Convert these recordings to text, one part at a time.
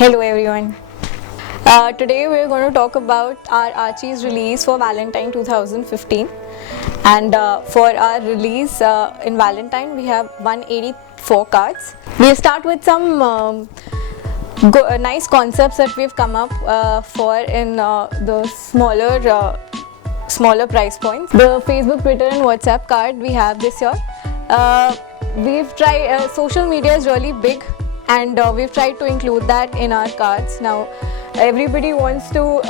Hello everyone. Today we are going to talk about our Archie's release for Valentine 2015, and for our release in Valentine we have 184 cards. We'll start with some nice concepts that we've come up for in the smaller price points. The Facebook, Twitter and WhatsApp card we have this year. We've tried, social media is really big, and we've tried to include that in our cards. Now everybody wants to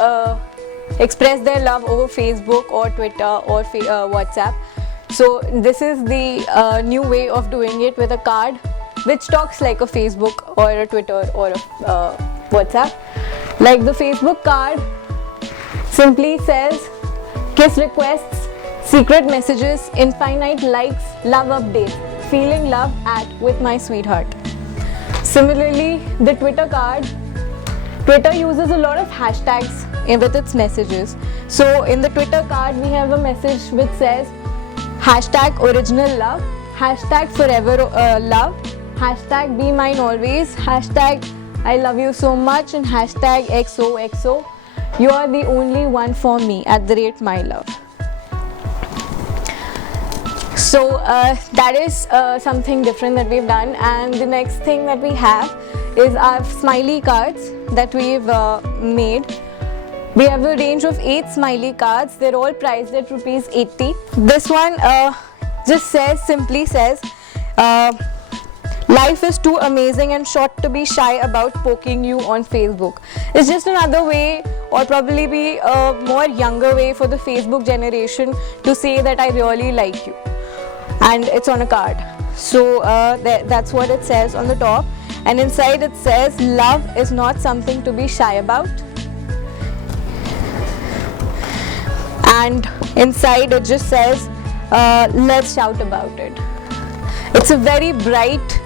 express their love over Facebook or Twitter or WhatsApp. So this is the new way of doing it with a card which talks like a Facebook or a Twitter or a WhatsApp. Like the Facebook card simply says kiss requests, secret messages, infinite likes, love updates, feeling love at with my sweetheart. Similarly, the Twitter card, Twitter uses a lot of hashtags with its messages. So in the Twitter card we have a message which says hashtag original love, hashtag forever love, hashtag be mine always, hashtag I love you so much, and hashtag XOXO, you are the only one for me @ my love. So that is something different that we've done. And the next thing that we have is our smiley cards that we've made. We have a range of 8 smiley cards. They're all priced at ₹80. This one just simply says life is too amazing and short to be shy about poking you on Facebook. It's just another way, or probably be a more younger way for the Facebook generation to say that I really like you, and it's on a card. So that's what it says on the top, and inside it says love is not something to be shy about, and inside it just says let's shout about it. It's a very bright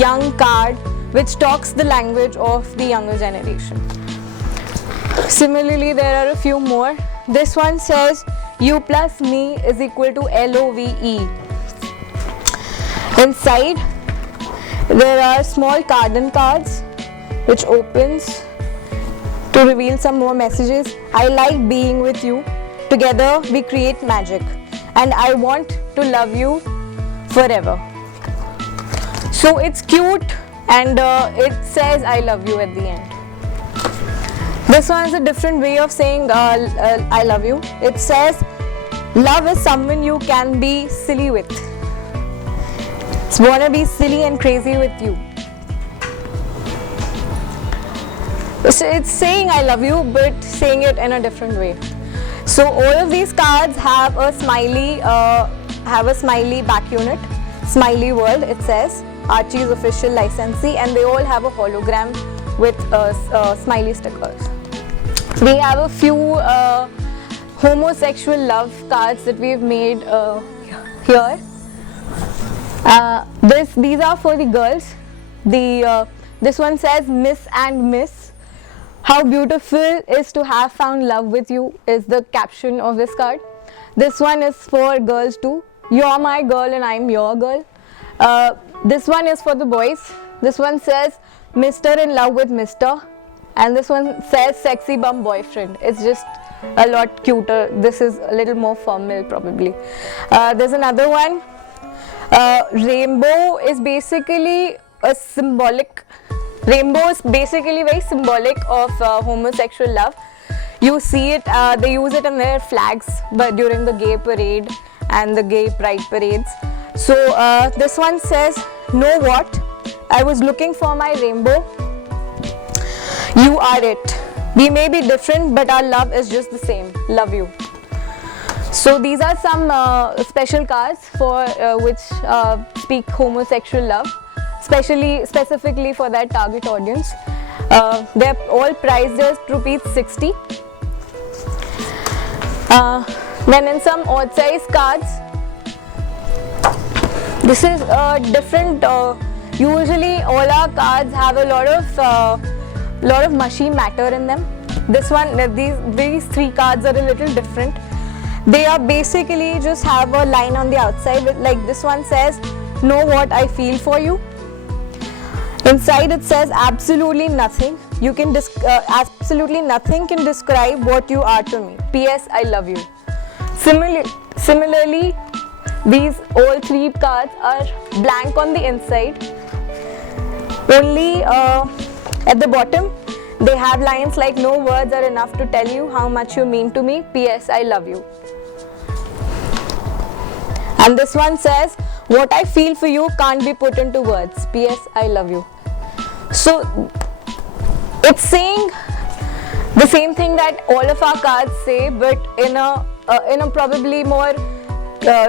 young card which talks the language of the younger generation. Similarly, there are a few more. This one says you plus me is equal to LOVE. Inside there are small garden cards which opens to reveal some more messages. I like being with you, together we create magic, and I want to love you forever. So it's cute, and it says I love you at the end. This one is a different way of saying I love you. It says love is someone you can be silly with. Wanna be silly and crazy with you. So it's saying I love you, but saying it in a different way. So all of these cards have a smiley back unit, smiley world. It says Archie's official licensee, and they all have a hologram with smiley stickers. We have a few homosexual love cards that we've made here. These are for the girls. This one says Miss and Miss. How beautiful is to have found love with you is the caption of this card. This one is for girls too. You're my girl and I'm your girl. This one is for the boys. This one says Mr. in love with Mr. And this one says sexy bum boyfriend. It's just a lot cuter. This is a little more formal probably. There's another one. Rainbow is basically very symbolic of homosexual love. You see it, they use it in their flags, but during the gay parade and the gay pride parades. So this one says, know what? I was looking for my rainbow. You are it. We may be different, but our love is just the same. Love you. So these are some special cards for which speak homosexual love, specifically for that target audience. They're all priced as ₹60. Then in some odd size cards, this is different. Usually all our cards have a lot of mushy matter in them. This one, these 3 cards are a little different. They are basically just have a line on the outside, like this one says know what I feel for you, Inside it says absolutely nothing. You can absolutely nothing can describe what you are to me. P.S. I love you. Similarly, these all 3 cards are blank on the inside. Only at the bottom they have lines like no words are enough to tell you how much you mean to me. P.S. I love you. And this one says what I feel for you can't be put into words. P.S. I love you. So it's saying the same thing that all of our cards say, but in a probably more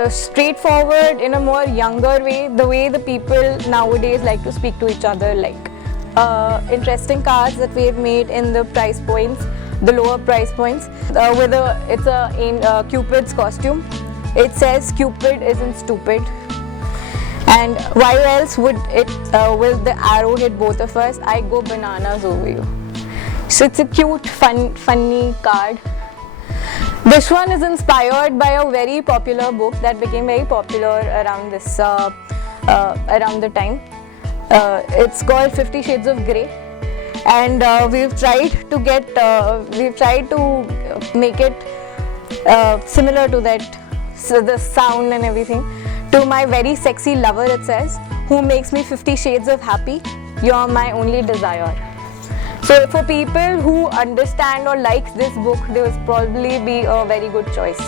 straightforward, in a more younger way, the way the people nowadays like to speak to each other. Like interesting cards that we have made in the price points, the lower price points. It's a Cupid's costume. It says Cupid isn't stupid. And why else would it will the arrow hit both of us? I go bananas over you. So it's a cute, funny card. This one is inspired by a very popular book that became very popular around this around the time. It's called 50 Shades of Grey, and we've tried to make it similar to that, so the sound and everything. To my very sexy lover, it says, who makes me 50 shades of happy, you're my only desire. So for people who understand or like this book, this will probably be a very good choice.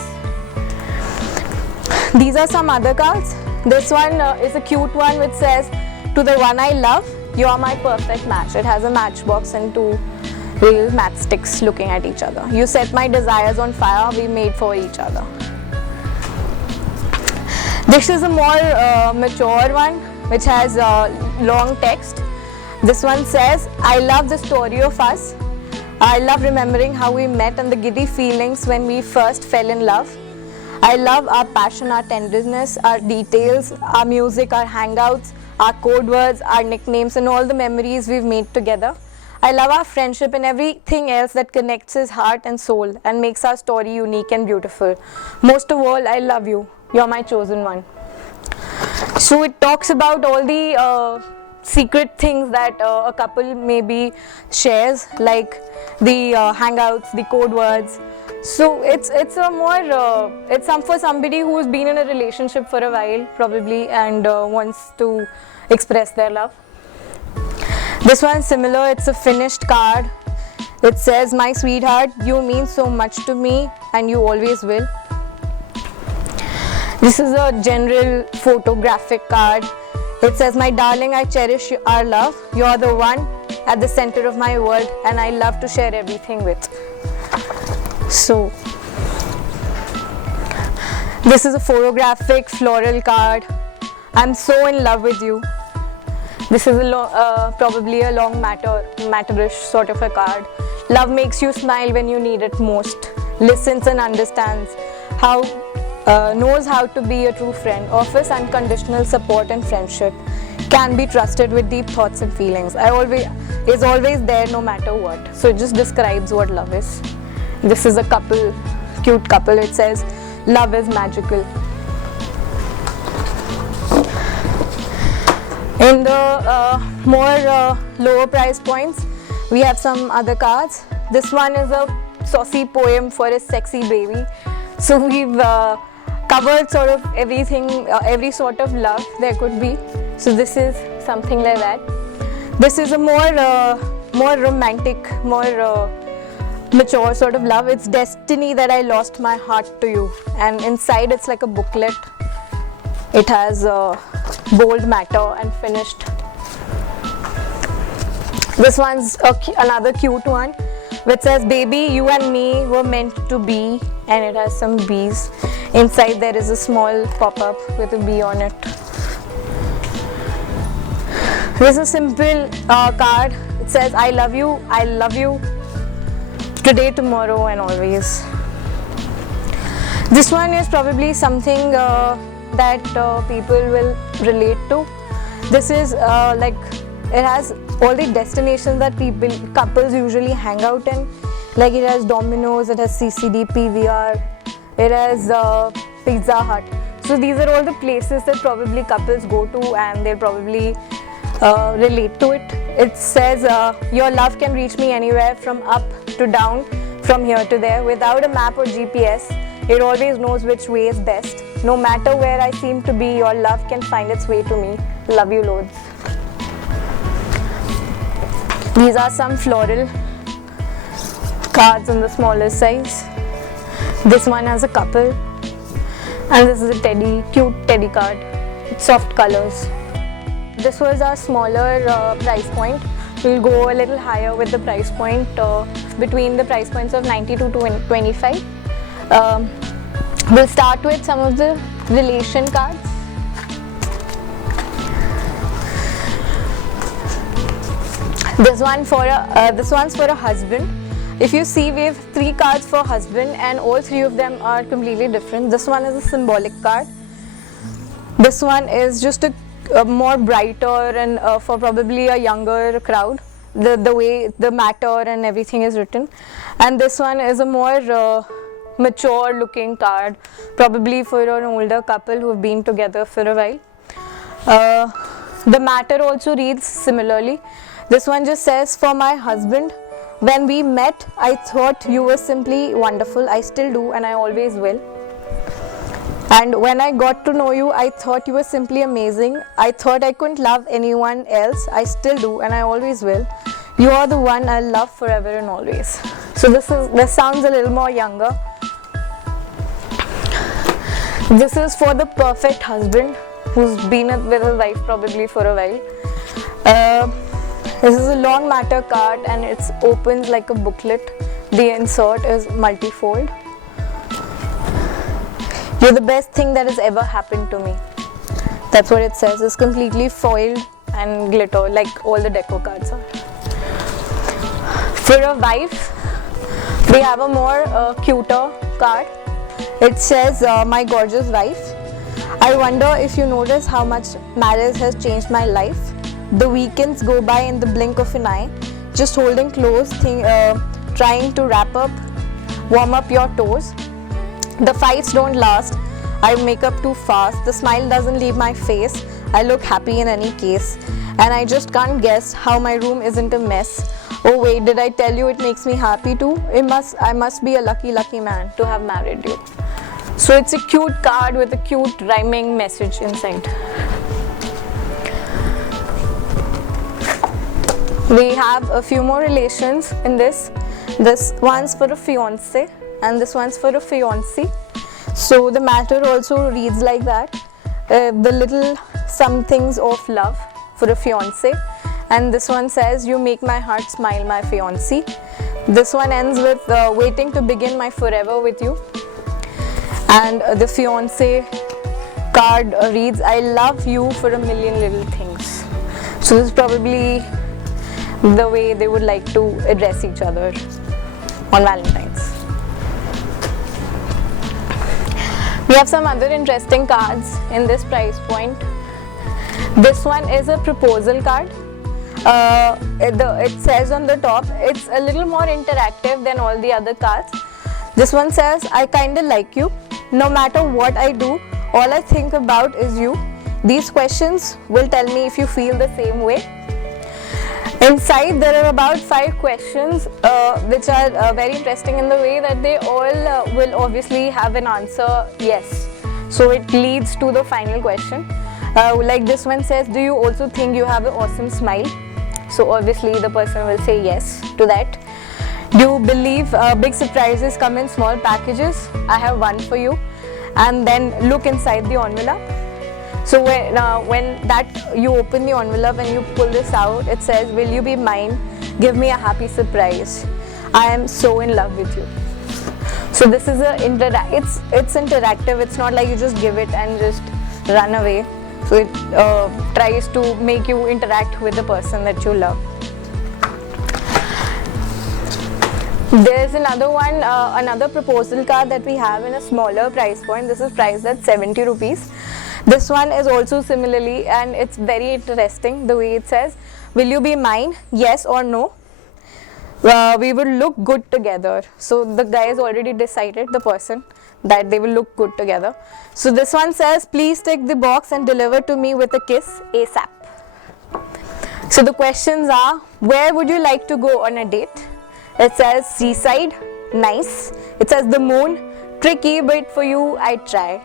These are some other cards. This one is a cute one which says, to the one I love, you're my perfect match. It has a matchbox and 2 real matchsticks looking at each other. You set my desires on fire, we made for each other. This is a more mature one which has long text. This one says, I love the story of us. I love remembering how we met and the giddy feelings when we first fell in love. I love our passion, our tenderness, our details, our music, our hangouts, our code words, our nicknames, and all the memories we've made together. I love our friendship and everything else that connects his heart and soul and makes our story unique and beautiful. Most of all, I love you. You're my chosen one. So it talks about all the secret things that a couple maybe shares, like the hangouts, the code words. So it's a more it's for somebody who's been in a relationship for a while probably and wants to express their love. This one's similar. It's a finished card. It says, my sweetheart, you mean so much to me and you always will. This is a general photographic card. It says, my darling, I cherish our love. You're the one at the center of my world and I love to share everything with. So, this is a photographic floral card. I'm so in love with you. This is probably a long matterish sort of a card. Love makes you smile when you need it most. Listens and understands. Knows how to be a true friend, offers unconditional support and friendship, can be trusted with deep thoughts and feelings. Is always there no matter what. So it just describes what love is. This is a couple, cute couple. It says, love is magical. In the more lower price points, we have some other cards. This one is a saucy poem for a sexy baby. So we've covered sort of everything, every sort of love there could be. So this is something like that. This is a more romantic, more mature sort of love. It's destiny that I lost my heart to you. And inside it's like a booklet. It has bold matter and finished. This one's another cute one, which says, baby, you and me were meant to be, and it has some bees. Inside there is a small pop-up with a bee on it. This is a simple card. It says, I love you, today, tomorrow and always. This one is probably something that people will relate to. This is it has all the destinations that couples usually hang out in. Like it has Domino's, it has CCD, PVR, it has Pizza Hut. So these are all the places that probably couples go to, and they'll probably relate to it. It says, your love can reach me anywhere from up to down, from here to there. Without a map or GPS, it always knows which way is best. No matter where I seem to be, your love can find its way to me. Love you loads. These are some floral cards in the smaller size. This one has a couple, and this is a cute teddy card. It's soft colors. This was our smaller price point. We'll go a little higher with the price point, between the price points of 90 to 25. We'll start with some of the relation cards. This one's for a husband. If you see, we have 3 cards for husband, and all 3 of them are completely different. This one is a symbolic card. This one is just a more brighter and for probably a younger crowd. The way the matter and everything is written. And this one is a more mature looking card, probably for an older couple who have been together for a while. The matter also reads similarly. This one just says, for my husband, when we met, I thought you were simply wonderful. I still do, and I always will. And when I got to know you, I thought you were simply amazing. I thought I couldn't love anyone else. I still do, and I always will. You are the one I'll love forever and always. So this sounds a little more younger. This is for the perfect husband who's been with his wife probably for a while. This is a long matter card, and it opens like a booklet. The insert is multifold. You're the best thing that has ever happened to me. That's what it says. It's completely foiled and glitter, like all the deco cards are. For a wife, we have a more cuter card. It says, my gorgeous wife. I wonder if you notice how much marriage has changed my life. The weekends go by in the blink of an eye, just holding close, trying to wrap up, warm up your toes. The fights don't last, I make up too fast. The smile doesn't leave my face, I look happy in any case. And I just can't guess how my room isn't a mess. Oh wait, did I tell you it makes me happy too? I must be a lucky man to have married you. So it's a cute card with a cute rhyming message inside. We have a few more relations in this. This one's for a fiance, and this one's for a fiancé. So the matter also reads like that. The little somethings of love for a fiancé. And this one says, you make my heart smile, my fiancé. This one ends with, waiting to begin my forever with you. And the fiancé card reads, I love you for a million little things. So this is probably the way they would like to address each other on Valentine's. We have some other interesting cards in this price point. This one is a proposal card. It says on the top, it's a little more interactive than all the other cards. This one says, I kinda like you. No matter what I do, all I think about is you. These questions will tell me if you feel the same way. Inside there are about 5 questions which are very interesting in the way that they all will obviously have an answer yes. So it leads to the final question. Like this one says, do you also think you have an awesome smile? So obviously the person will say yes to that. Do you believe big surprises come in small packages? I have one for you. And then look inside the envelope. So when you open the envelope and you pull this out, it says, will you be mine? Give me a happy surprise. I am so in love with you. So this is it's interactive. It's not like you just give it and just run away. So it tries to make you interact with the person that you love. There's another one, another proposal card that we have in a smaller price point. This is priced at 70 rupees. This one is also similarly, and it's very interesting the way it says, will you be mine? Yes or no? We will look good together. So the guy has already decided, the person, that they will look good together. So this one says, please take the box and deliver to me with a kiss ASAP. So the questions are, where would you like to go on a date? It says seaside, nice. It says the moon, tricky, but for you I'd try.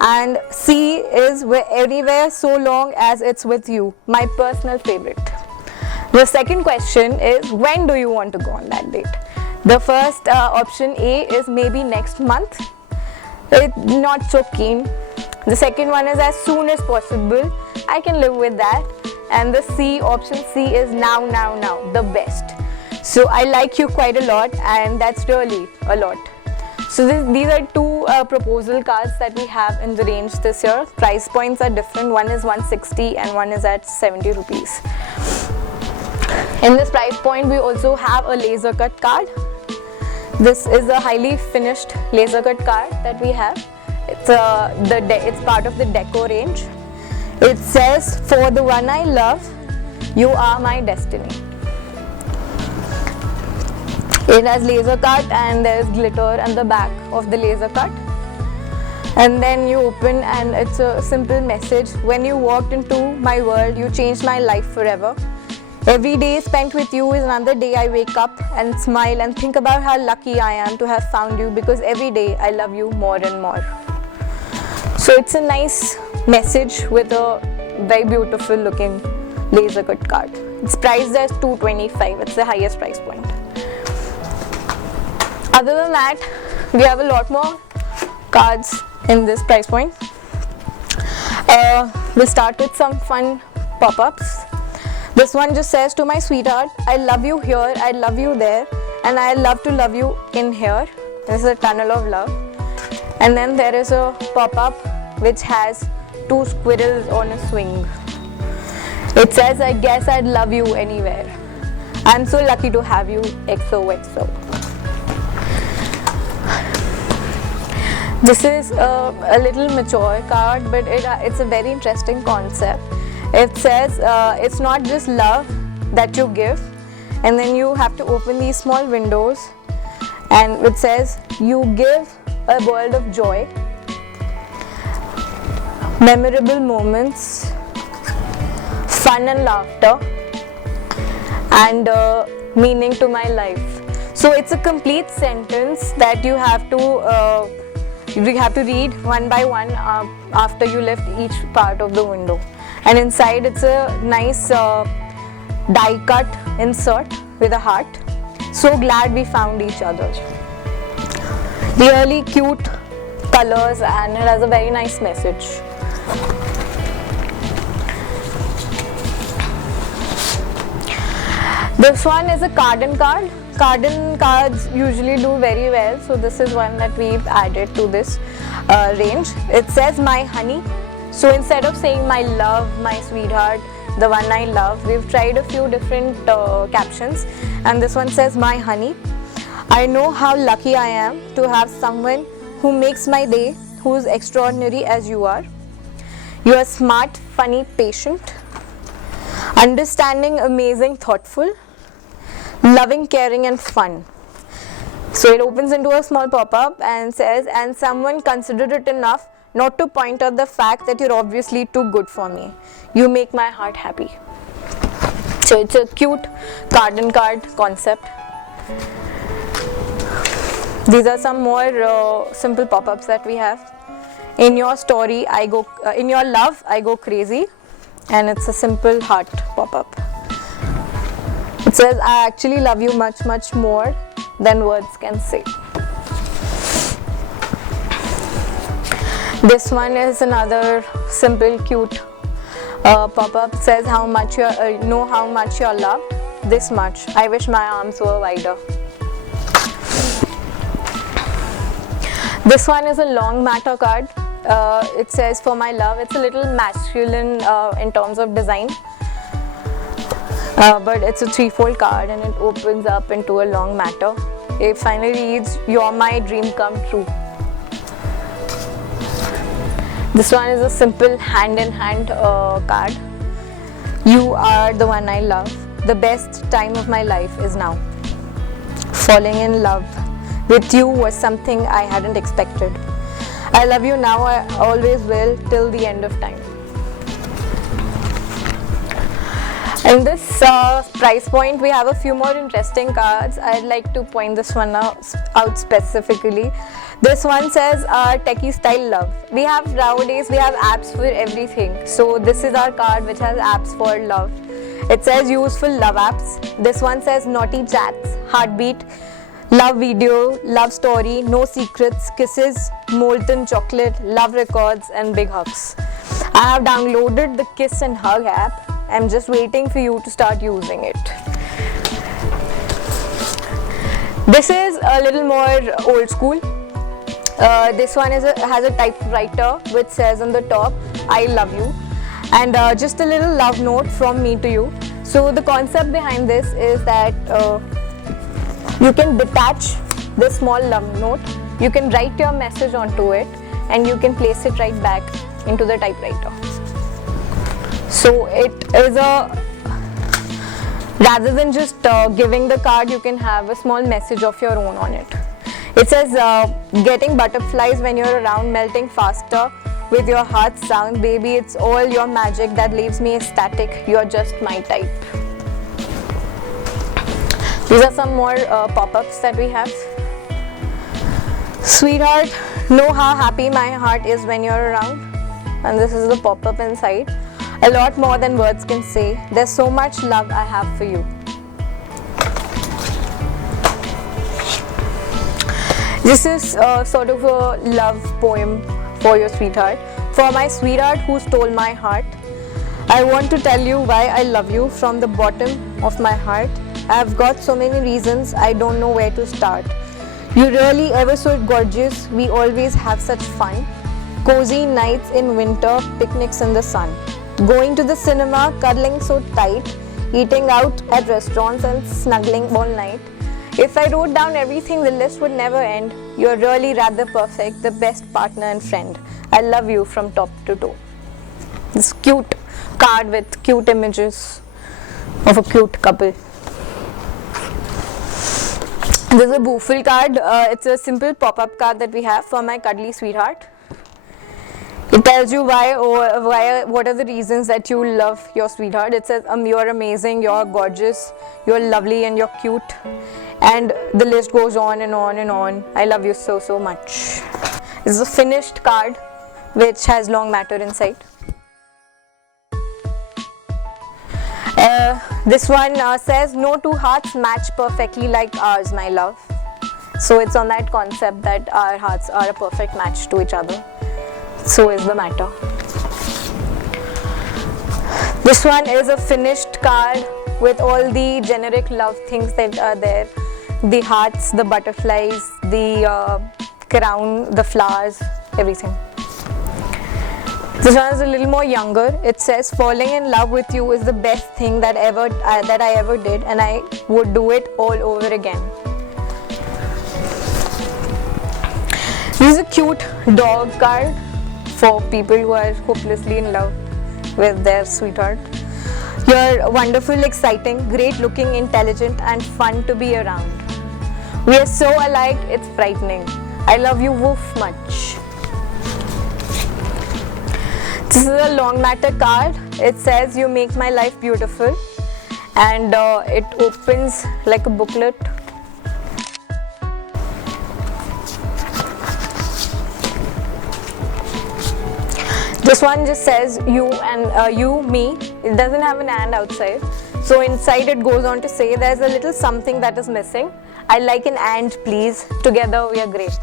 And C is anywhere so long as it's with you, my personal favorite. The second question is, when do you want to go on that date? The first option A is maybe next month. It's not so keen. The second one is as soon as possible. I can live with that. And the C, option C, is now, the best. So I like you quite a lot, and that's really a lot. So these are two proposal cards that we have in the range this year. Price points are different. One is 160 and one is at 70 rupees. In this price point, we also have a laser cut card. This is a highly finished laser cut card that we have. It's part of the deco range. It says, for the one I love, you are my destiny. It has laser cut and there is glitter on the back of the laser cut. And then you open and it's a simple message. When you walked into my world, you changed my life forever. Every day spent with you is another day I wake up and smile and think about how lucky I am to have found you, because every day I love you more and more. So it's a nice message with a very beautiful looking laser cut card. It's priced as 225. It's the highest price point. Other than that, we have a lot more cards in this price point. We'll start with some fun pop-ups. This one just says, to my sweetheart, I love you here, I love you there, and I love to love you in here. This is a tunnel of love. And then there is a pop-up which has two squirrels on a swing. It says, I guess I'd love you anywhere. I'm so lucky to have you, XOXO. This is a little mature card, but it's a very interesting concept. It says, it's not just love that you give, and then you have to open these small windows, and it says, you give a world of joy, memorable moments, fun and laughter, and meaning to my life. So it's a complete sentence that you have to read one by one after you lift each part of the window. And inside it's a nice die cut insert with a heart. So glad we found each other. Really cute colors, and it has a very nice message. This one is a carden card. Carden cards usually do very well, so this is one that we've added to this range. It says, my honey. So instead of saying my love, my sweetheart, the one I love, we've tried a few different captions, and this one says, my honey. I know how lucky I am to have someone who makes my day, who's extraordinary as you are. You are smart, funny, patient, understanding, amazing, thoughtful, loving, caring, and fun. So it opens into a small pop-up and says, and someone considerate enough not to point out the fact that you're obviously too good for me. You make my heart happy. So it's a cute carden card concept. These are some more simple pop-ups that we have. In your story, in your love, I go crazy. And it's a simple heart pop-up. It says, I actually love you much, much more than words can say. This one is another simple, cute pop-up. It says, how much know how much you're loved. This much. I wish my arms were wider. This one is a long matter card. It says, for my love. It's a little masculine in terms of design. But it's a threefold card and it opens up into a long matter. It finally reads, you're my dream come true. This one is a simple hand-in-hand card. You are the one I love. The best time of my life is now. Falling in love with you was something I hadn't expected. I love you now, I always will, till the end of time. In this price point, we have a few more interesting cards. I'd like to point this one out specifically. This one says techie style love. We have nowadays, we have apps for everything. So this is our card which has apps for love. It says useful love apps. This one says naughty chats, heartbeat, love video, love story, no secrets, kisses, molten chocolate, love records and big hugs. I have downloaded the Kiss and Hug app. I'm just waiting for you to start using it. This is a little more old school. This one has a typewriter which says on the top, I love you. And just a little love note from me to you. So the concept behind this is that you can detach this small love note, you can write your message onto it, and you can place it right back into the typewriter. So it is rather than just giving the card, you can have a small message of your own on it. It says getting butterflies when you're around, melting faster with your heart sound, baby it's all your magic that leaves me ecstatic, you're just my type. These are some more pop-ups that we have. Sweetheart, know how happy my heart is when you're around. And this is the pop-up inside. A lot more than words can say. There's so much love I have for you. This is sort of a love poem for your sweetheart. For my sweetheart who stole my heart, I want to tell you why I love you from the bottom of my heart. I've got so many reasons, I don't know where to start. You're really ever so gorgeous, we always have such fun. Cozy nights in winter, picnics in the sun. Going to the cinema, cuddling so tight, eating out at restaurants and snuggling all night. If I wrote down everything, the list would never end. You're really rather perfect, the best partner and friend. I love you from top to toe. This cute card with cute images of a cute couple. This is a Booful card. It's a simple pop-up card that we have for my cuddly sweetheart. It tells you what are the reasons that you love your sweetheart. It says you're amazing, you're gorgeous, you're lovely and you're cute. And the list goes on and on and on. I love you so, so much. This is a finished card which has long matter inside. This one says no two hearts match perfectly like ours, my love. So it's on that concept that our hearts are a perfect match to each other. So is the matter. This one is a finished card with all the generic love things that are there. The hearts, the butterflies, the crown, the flowers, everything. This one is a little more younger. It says falling in love with you is the best thing that I ever did, and I would do it all over again. This is a cute dog card for people who are hopelessly in love with their sweetheart. You're wonderful, exciting, great looking, intelligent and fun to be around. We are so alike, it's frightening. I love you woof much. This is a long matter card. It says you make my life beautiful, and it opens like a booklet. This one just says you and you, me. It doesn't have an and outside. So inside it goes on to say there's a little something that is missing. I like an and please. Together we are great.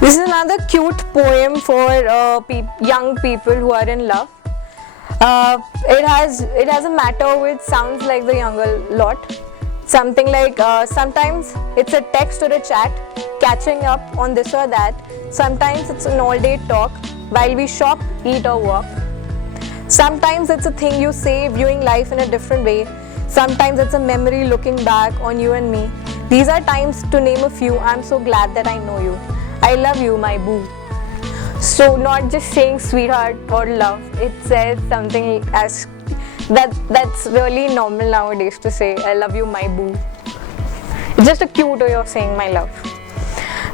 This is another cute poem for young people who are in love. It has a matter which sounds like the younger lot. Something like sometimes it's a text or a chat, catching up on this or that. Sometimes it's an all-day talk while we shop, eat or walk. Sometimes it's a thing you say, viewing life in a different way. Sometimes it's a memory looking back on you and me. These are times to name a few. I'm so glad that I know you. I love you, my boo. So not just saying sweetheart or love, it says something as that's really normal nowadays to say I love you, my boo. It's just a cute way of saying my love.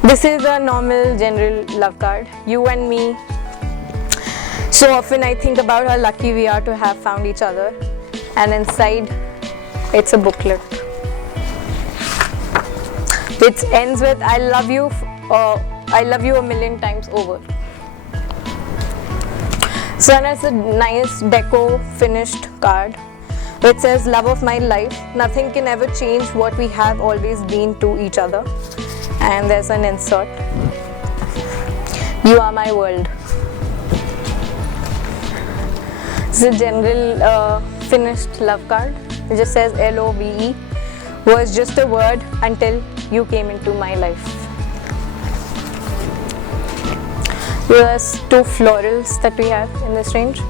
This is a normal general love card. You and me. So often I think about how lucky we are to have found each other, and inside it's a booklet which ends with I love you a million times over. So then it's a nice deco finished card which says love of my life, nothing can ever change what we have always been to each other, and there's an insert, you are my world. It's a general finished love card. It just says LOVE, was just a word until you came into my life. Here's two florals that we have in this range.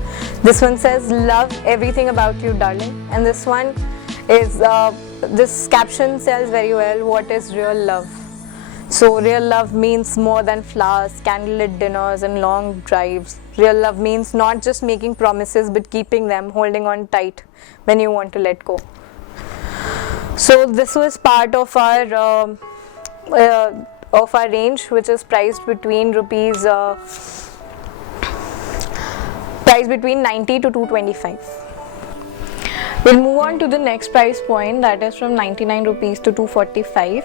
This one says love everything about you darling, and this one is this caption tells very well what is real love. So real love means more than flowers, candlelit dinners and long drives. Real love means not just making promises but keeping them, holding on tight when you want to let go. So this was part of our range, which is priced between between 90 to 225. We'll move on to the next price point, that is from 99 rupees to 245.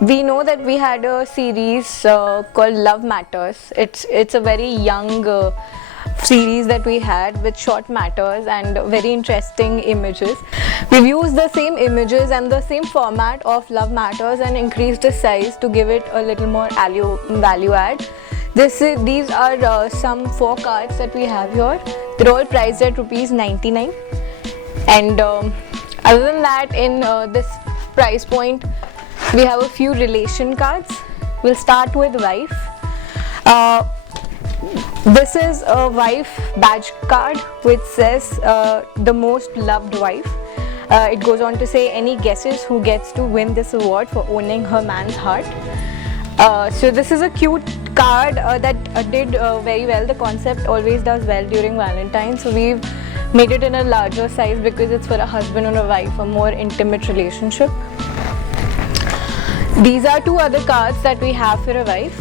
We know that we had a series called Love Matters. It's a very young series that we had with short matters and very interesting images. We've used the same images and the same format of Love Matters and increased the size to give it a little more value add. These are some 4 cards that we have here. They're all priced at rupees 99. And other than that, in this price point, we have a few relation cards. We'll start with wife. This is a wife badge card which says the most loved wife. It goes on to say any guesses who gets to win this award for owning her man's heart. So this is a cute card that did very well. The concept always does well during Valentine's, so we've made it in a larger size because it's for a husband or a wife, a more intimate relationship. These are 2 other cards that we have for a wife,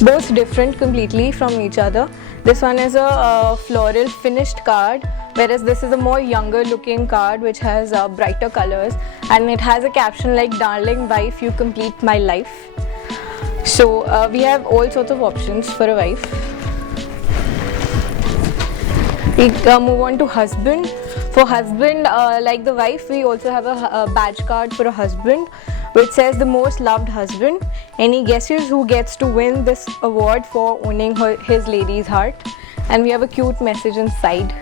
both different completely from each other. This one is a floral finished card, whereas this is a more younger looking card which has brighter colors, and it has a caption like darling wife you complete my life. So we have all sorts of options for a wife. We move on to husband. For husband, like the wife, we also have a badge card for a husband which says the most loved husband. Any guesses who gets to win this award for owning his lady's heart? And we have a cute message inside.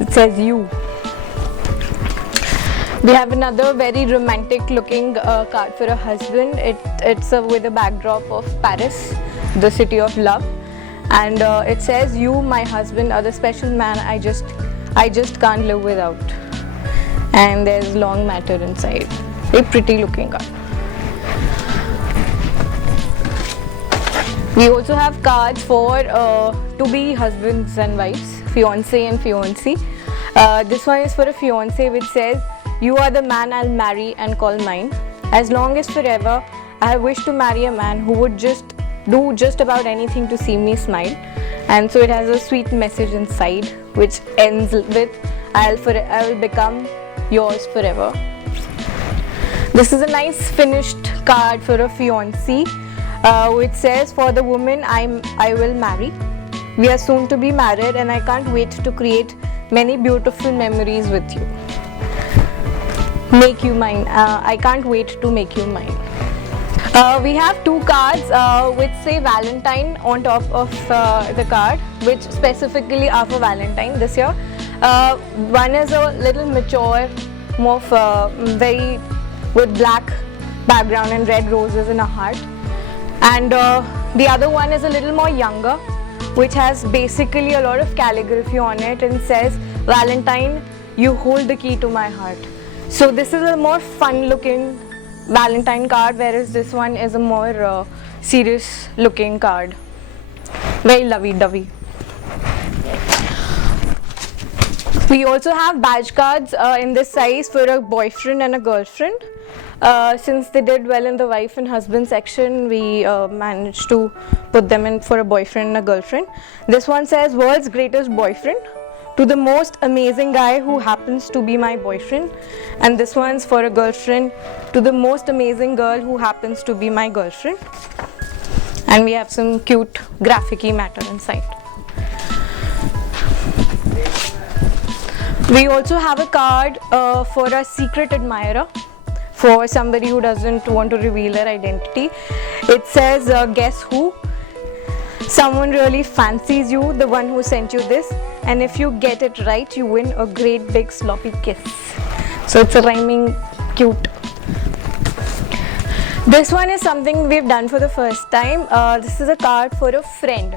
It says you. We have another very romantic looking card for a husband. It's with a backdrop of Paris, the city of love, and it says you, my husband, are the special man I just can't live without. And there's long matter inside. A pretty looking card. We also have cards for to-be husbands and wives, fiancé and fiancée. This one is for a fiancé which says, you are the man I'll marry and call mine. As long as forever, I wish to marry a man who would do just about anything to see me smile. And so it has a sweet message inside which ends with, I will become yours forever. This is a nice finished card for a fiancé which says, for the woman I will marry. We are soon to be married and I can't wait to create many beautiful memories with you. Make you mine. I can't wait to make you mine. We have 2 cards which say Valentine on top of the card, which specifically are for Valentine this year. One is a little mature, more very with black background and red roses in a heart, and the other one is a little more younger, which has basically a lot of calligraphy on it and says, Valentine, you hold the key to my heart. So this is a more fun looking Valentine card, whereas this one is a more serious looking card. Very lovey-dovey. We also have badge cards in this size for a boyfriend and a girlfriend. Since they did well in the wife and husband section, we managed to put them in for a boyfriend and a girlfriend. This one says world's greatest boyfriend to the most amazing guy who happens to be my boyfriend, and this one's for a girlfriend to the most amazing girl who happens to be my girlfriend. And we have some cute graphic-y matter inside. We also have a card for a secret admirer, for somebody who doesn't want to reveal their identity. It says, guess who? Someone really fancies you, the one who sent you this, and if you get it right, you win a great big sloppy kiss. So it's a rhyming cute. This one is something we've done for the first time. This is a card for a friend.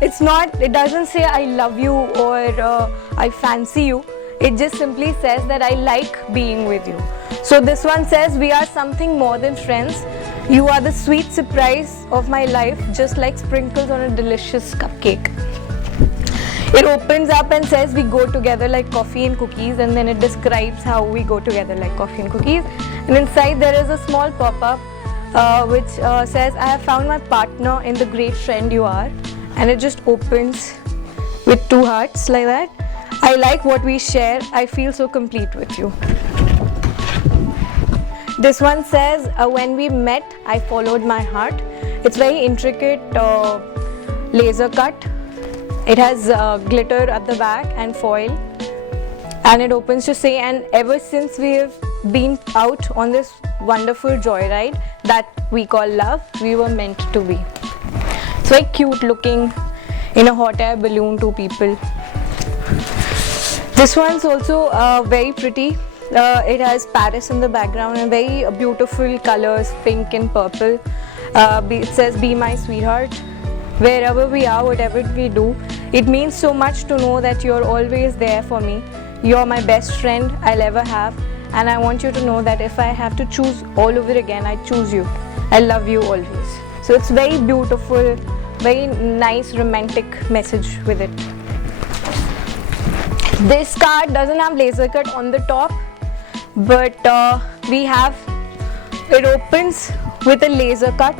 It doesn't say I love you or I fancy you. It just simply says that I like being with you. So this one says, we are something more than friends. You are the sweet surprise of my life, just like sprinkles on a delicious cupcake. It opens up and says we go together like coffee and cookies, and then it describes how we go together like coffee and cookies. And inside there is a small pop-up which says, I have found my partner in the great friend you are. And it just opens with 2 hearts like that. I like what we share. I feel so complete with you. This one says, when we met, I followed my heart. It's very intricate laser cut. It has glitter at the back and foil. And it opens to say, and ever since we have been out on this wonderful joyride that we call love, we were meant to be. It's very cute looking in a hot air balloon, 2 people. This one's also very pretty. It has Paris in the background and very beautiful colors, pink and purple. It says, be my sweetheart. Wherever we are, whatever we do, it means so much to know that you're always there for me. You're my best friend I'll ever have, and I want you to know that if I have to choose all over again, I choose you. I love you always. So it's very beautiful, very nice romantic message with it. This card doesn't have laser cut on the top, but it opens with a laser cut.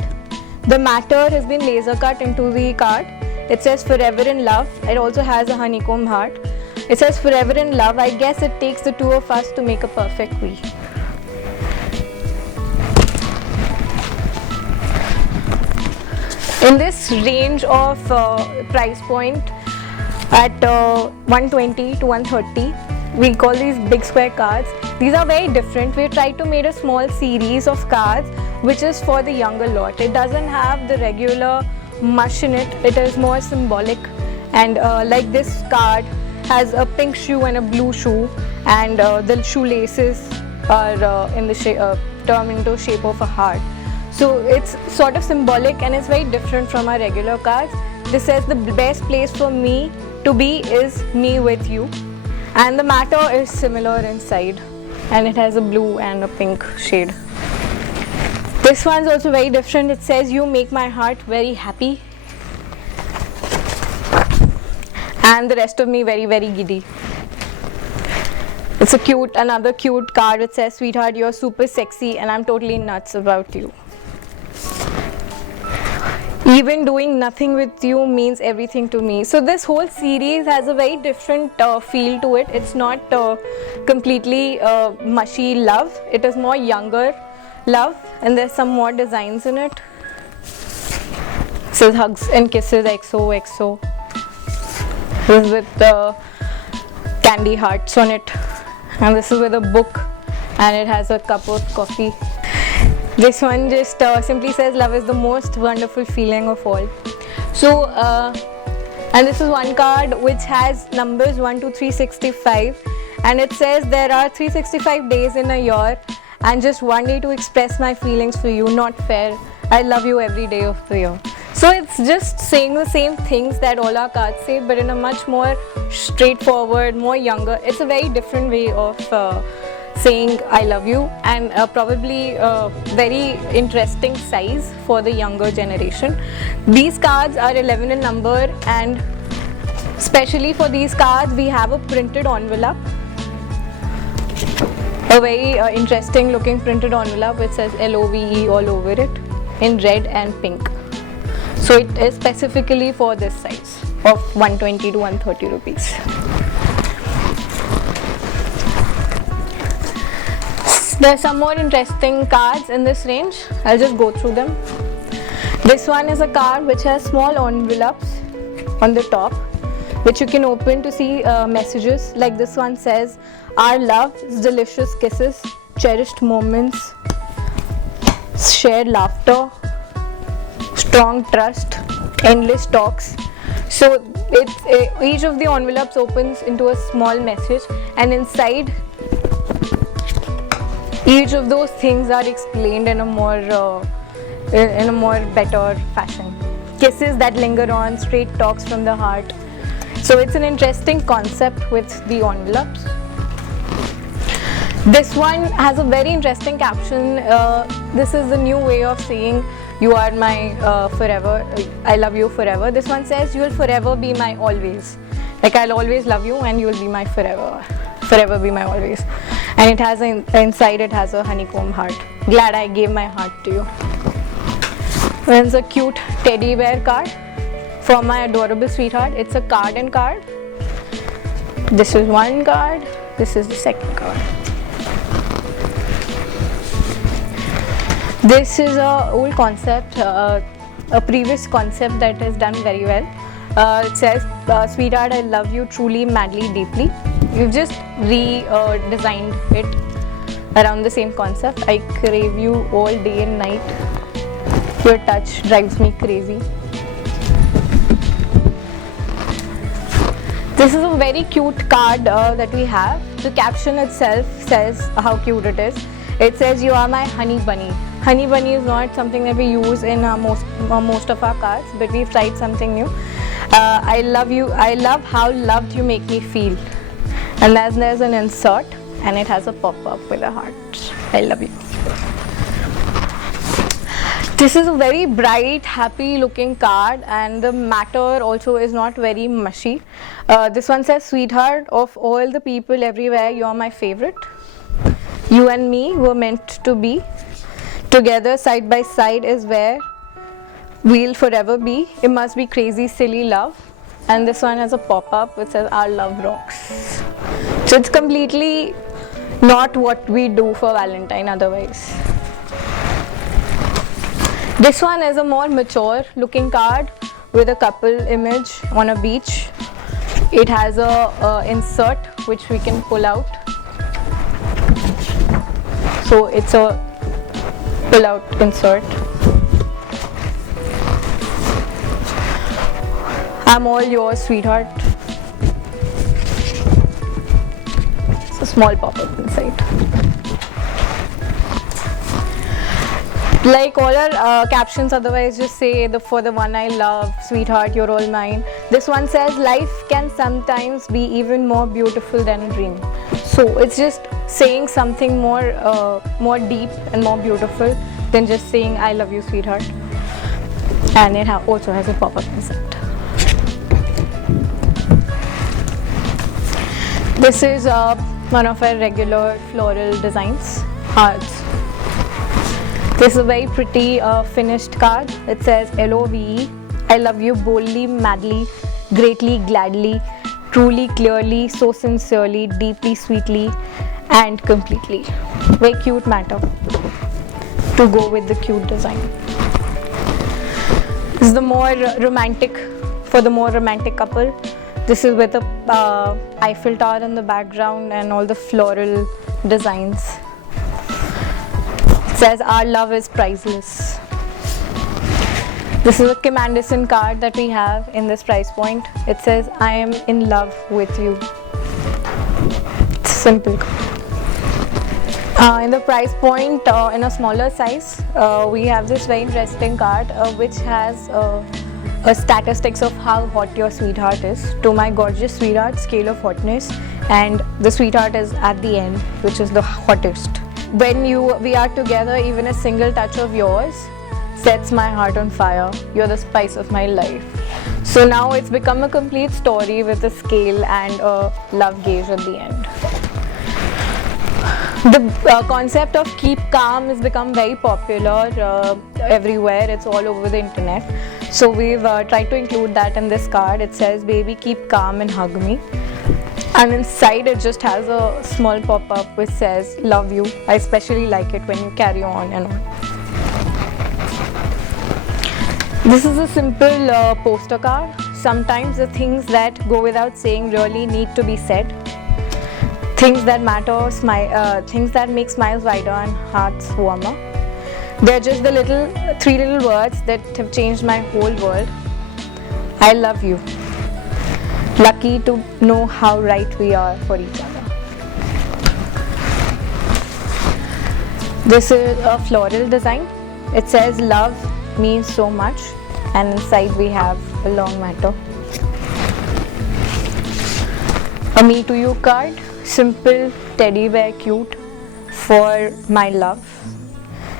The matter has been laser cut into the card. It says forever in love. It also has a honeycomb heart. It says forever in love. I guess it takes the 2 of us to make a perfect we. In this range of price point at 120 to 130, we call these big square cards. These are very different. We tried to make a small series of cards which is for the younger lot. It doesn't have the regular mush in it. It is more symbolic, and like this card has a pink shoe and a blue shoe, and the shoelaces are in the turned into shape of a heart. So it's sort of symbolic and it's very different from our regular cards. This says the best place for me to be is me with you, and the matter is similar inside, and it has a blue and a pink shade. This one's also very different. It says you make my heart very happy, and the rest of me very, very giddy. It's another cute card. It says, sweetheart, you're super sexy and I'm totally nuts about you. Even doing nothing with you means everything to me. So this whole series has a very different feel to it. It's not completely mushy love. It is more younger love, and there's some more designs in it. It says hugs and kisses XOXO. This is with candy hearts on it, and this is with a book, and it has a cup of coffee. This one just simply says love is the most wonderful feeling of all. So and this is one card which has numbers 1 to 365, and it says there are 365 days in a year and just one day to express my feelings for you. Not fair. I love you every day of the year. So it's just saying the same things that all our cards say, but in a much more straightforward, more younger. It's a very different way of saying I love you, and probably a very interesting size for the younger generation. These cards are 11 in number, and Especially for these cards, we have a printed envelope. A very interesting looking printed envelope which says LOVE all over it in red and pink. So it is specifically for this size of 120 to 130 rupees. There are some more interesting cards in this range. I'll just go through them. This one is a card which has small envelopes on the top, which you can open to see messages. Like this one says, our love is delicious kisses, cherished moments, shared laughter, strong trust, endless talks. So it's each of the envelopes opens into a small message, and inside each of those things are explained in a more better fashion. Kisses that linger on, straight talks from the heart. So it's an interesting concept with the envelopes. This one has a very interesting caption. This is the new way of saying you are my forever, I love you forever. This one says you will forever be my always. Like I'll always love you and you will be my forever. Forever be my always. And it has inside it has a honeycomb heart. Glad I gave my heart to you. There's a cute teddy bear card for my adorable sweetheart. It's a card and card. This is one card. This is the second card. This is a old concept, a previous concept that is done very well. It says, sweetheart, I love you truly, madly, deeply. We've just redesigned it around the same concept. I crave you all day and night. Your touch drives me crazy. This is a very cute card that we have. The caption itself says how cute it is. It says, you are my honey bunny. Honey bunny is not something that we use in most of our cards, but we've tried something new. I love you. I love how loved you make me feel. And there's an insert, and it has a pop-up with a heart. I love you. This is a very bright, happy looking card, and the matter also is not very mushy. This one says, sweetheart of all the people everywhere, you're my favorite. You and me were meant to be. Together, side by side is where we'll forever be. It must be crazy, silly love. And this one has a pop-up which says, our love rocks. So it's completely not what we do for Valentine otherwise. This one is a more mature looking card with a couple image on a beach. It has a insert which we can pull out. So it's a pull out insert. I'm all yours, sweetheart. It's a small pop-up inside. Like all our captions otherwise just say for the one I love, sweetheart, you're all mine. This one says life can sometimes be even more beautiful than a dream. So it's just saying something more deep and more beautiful than just saying I love you, sweetheart. And it also has a pop-up inside. This is one of our regular floral designs, hearts. This is a very pretty finished card. It says LOVE, I love you boldly, madly, greatly, gladly, truly, clearly, so sincerely, deeply, sweetly, and completely. Very cute matter to go with the cute design. This is the more romantic, for the more romantic couple. This is with a Eiffel Tower in the background and all the floral designs. It says our love is priceless. This is a Kim Anderson card that we have in this price point. It says I am in love with you. It's simple. In the price point, in a smaller size, we have this very interesting card which has a statistics of how hot your sweetheart is. To my gorgeous sweetheart, scale of hotness, and the sweetheart is at the end, which is the hottest. When we are together, even a single touch of yours sets my heart on fire. You're the spice of my life. So now it's become a complete story with a scale and a love gauge at the end. The concept of keep calm has become very popular everywhere. It's all over the internet. So we've tried to include that in this card. It says, baby, keep calm and hug me. And inside it just has a small pop-up which says, love you. I especially like it when you carry on and on. This is a simple poster card. Sometimes the things that go without saying really need to be said. Things that matter, things that make smiles wider and hearts warmer. They're just the three little words that have changed my whole world. I love you. Lucky to know how right we are for each other. This is a floral design. It says love means so much, and inside we have a long matter. A me to you card. Simple teddy bear cute for my love.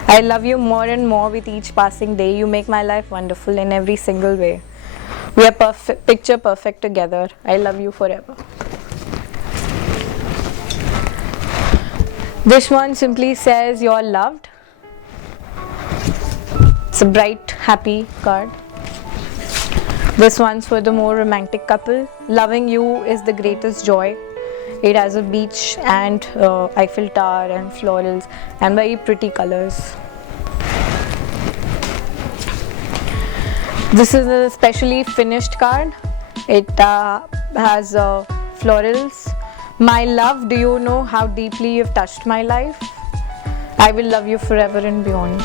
I love you more and more with each passing day. You make my life wonderful in every single way. We are perfect, picture perfect together. I love you forever. This one simply says you're loved. It's a bright, happy card. This one's for the more romantic couple. Loving you is the greatest joy. It has a beach and Eiffel Tower and florals and very pretty colors. This is a specially finished card. It has florals. My love, do you know how deeply you've touched my life? I will love you forever and beyond.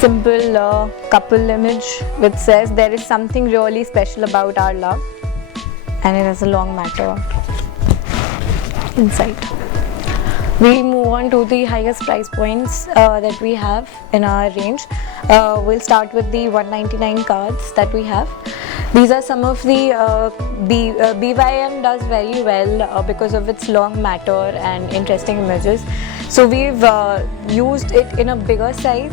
Simple couple image which says there is something really special about our love, and it has a long matter inside. We move on to the highest price points that we have in our range. We'll start with the 199 cards that we have. These are some of the BYM does very well because of its long matter and interesting images. So we've used it in a bigger size,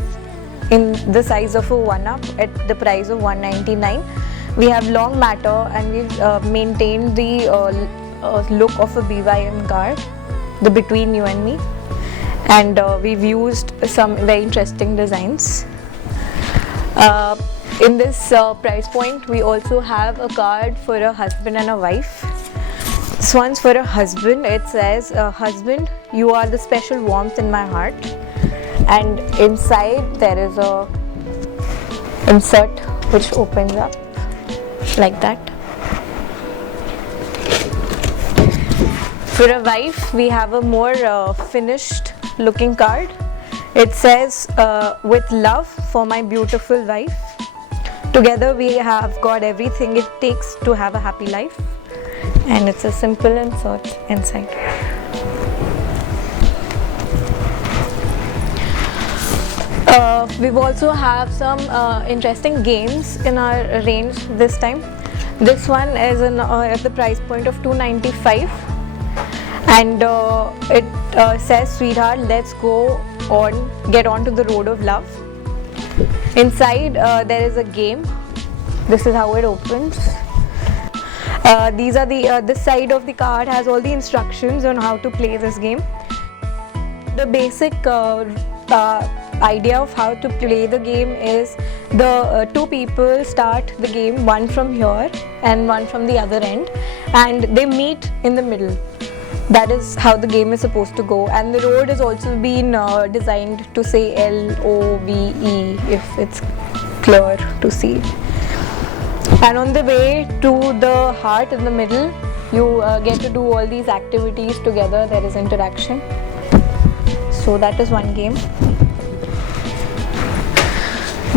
in the size of a 1-up at the price of 199. We have long matter and we've maintained the look of a BYM card, the Between You and Me, and we've used some very interesting designs. In this price point, we also have a card for a husband and a wife. This one's for a husband. It says, husband, you are the special warmth in my heart. And inside there is a insert which opens up like that. For a wife, we have a more finished looking card. It says, with love for my beautiful wife. Together we have got everything it takes to have a happy life. And it's a simple insert inside. We've also have some interesting games in our range this time. This one is at the price point of 295, and it says, sweetheart, let's get on to the road of love. Inside there is a game. This is how it opens. These are this side of the card has all the instructions on how to play this game. The basic idea of how to play the game is the two people start the game, one from here and one from the other end, and they meet in the middle. That is how the game is supposed to go, and the road has also been designed to say LOVE if it's clear to see. And on the way to the heart in the middle, you get to do all these activities together. There is interaction. So that is one game.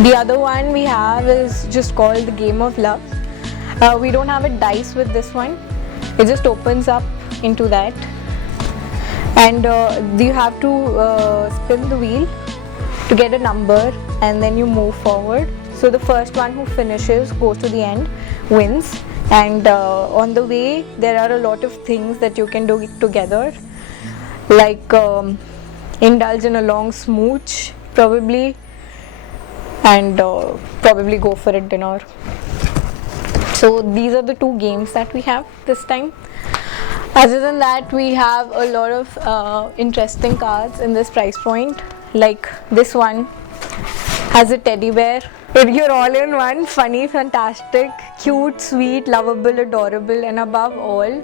The other one we have is just called the Game of Love. We don't have a dice with this one. It just opens up into that, and you have to spin the wheel to get a number, and then you move forward. So the first one who finishes goes to the end wins, and on the way there are a lot of things that you can do together, like indulge in a long smooch, probably and probably go for a dinner. So these are the two games that we have this time. Other than that, we have a lot of interesting cards in this price point. Like this one has a teddy bear. You're all in one, funny, fantastic, cute, sweet, lovable, adorable, and above all,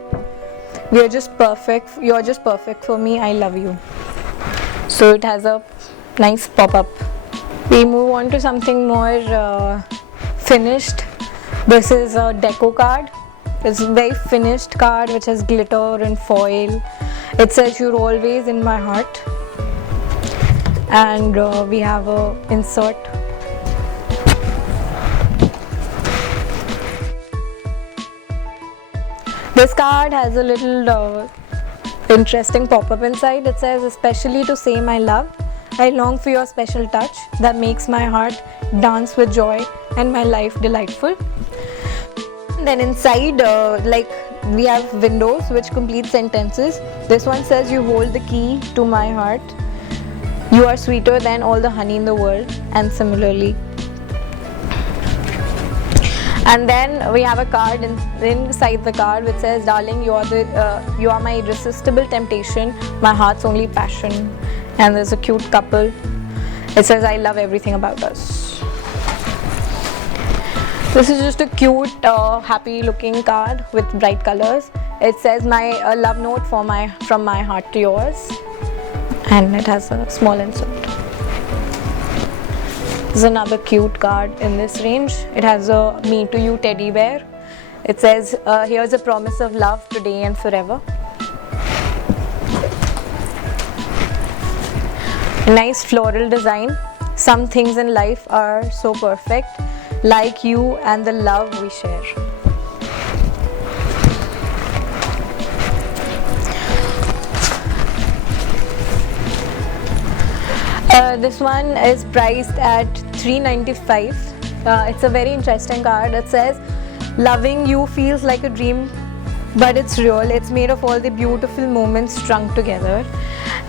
we are just perfect. You're just perfect for me. I love you. So it has a nice pop-up. We move on to something more finished. This is a deco card. It's a very finished card which has glitter and foil. It says you're always in my heart. And we have a insert. This card has a little interesting pop-up inside. It says, especially to say my love, I long for your special touch that makes my heart dance with joy and my life delightful. Then inside, like we have windows which complete sentences. This one says, you hold the key to my heart. You are sweeter than all the honey in the world, and similarly. And then we have a card inside the card which says, darling, you are my irresistible temptation, my heart's only passion. And there's a cute couple. It says, I love everything about us. This is just a cute, happy looking card with bright colors. It says, a love note from my heart to yours. And it has a small insert. This is another cute card in this range. It has a me to you teddy bear. It says, here's a promise of love today and forever. A nice floral design. Some things in life are so perfect, like you and the love we share. This one is priced at $3.95. It's a very interesting card. It says, loving you feels like a dream, but it's real. It's made of all the beautiful moments strung together.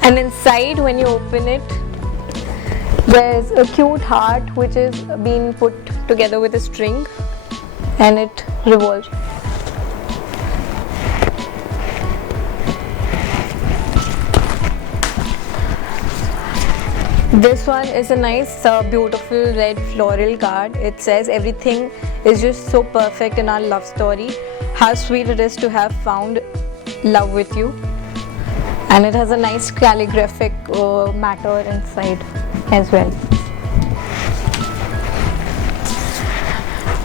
And inside, when you open it, there's a cute heart which is being put together with a string, and it revolves. This one is a nice, beautiful red floral card. It says, everything is just so perfect in our love story. How sweet it is to have found love with you. And it has a nice calligraphic matter inside as well.